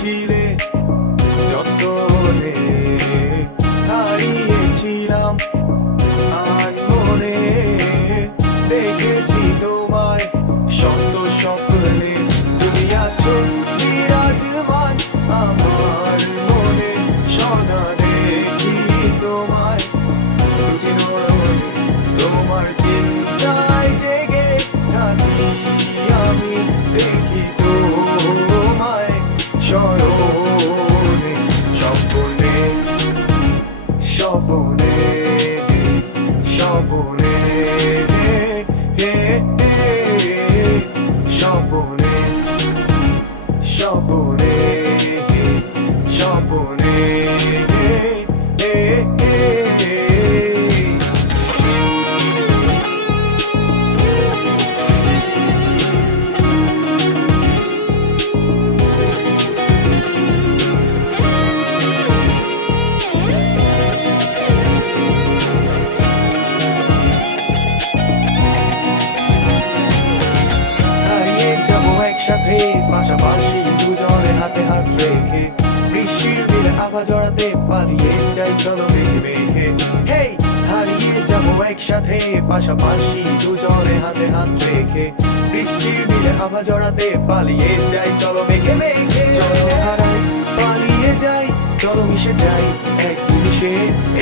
ছিলে যতনে, হারিয়েছিলাম আনমনে, দেখেছি তোমায় শত স্বপ্নে, তুমি আছো বিরাজমান আমার মনে, সদা দেখি তোমায় দুটি নয়নে, তোমার চিন্তায় জেগে থাকি আমি, দেখি তোমায় স্মরণে, স্বপ্নে স্বপ্নে স্বপ্নে হে হে, স্বপ্নে স্বপ্নে স্বপ্নে হে হে। একসাথে পাশাপাশি দুজনে হাতে হাত রেখে, বৃষ্টির দিনে আভা জড়াতে পালিয়ে যাই চলো মেঘে মেঘে। হেই, হারিয়ে যাবো একসাথে পাশাপাশি দুজনে হাতে হাত রেখে, বৃষ্টির দিনে আভা জড়াতে পালিয়ে যাই চলো মেঘে মেঘে। চলো হারাই পালিয়ে যাই, চলো মিশে যাই এক নিমিষে,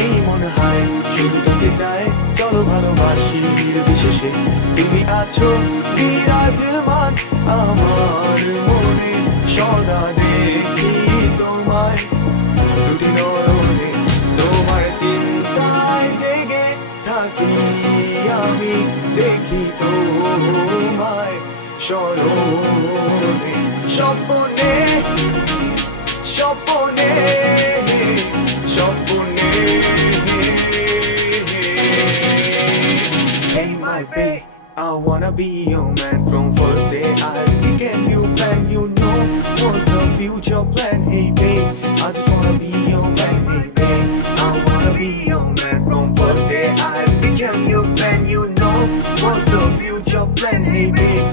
এই মনে হয় শুধু তোকে চাই, চলো ভালোবাসি নির্বিশেষে, তুমি আছো বিরাজমান আমার মনে, সদা দেখি তোমায় দুটি নয়নে, তোমার চিন্তায় জেগে থাকি আমি, দেখি তোমায় স্মরণে, স্বপ্নে স্বপ্নে স্বপ্নে। Hey my babe, I wanna be your man from first day I became your fan. You know what's the future plan? Hey babe, I just wanna be your man. Hey babe, I wanna be your man from first day I became your fan. You know what's the future plan? Hey babe,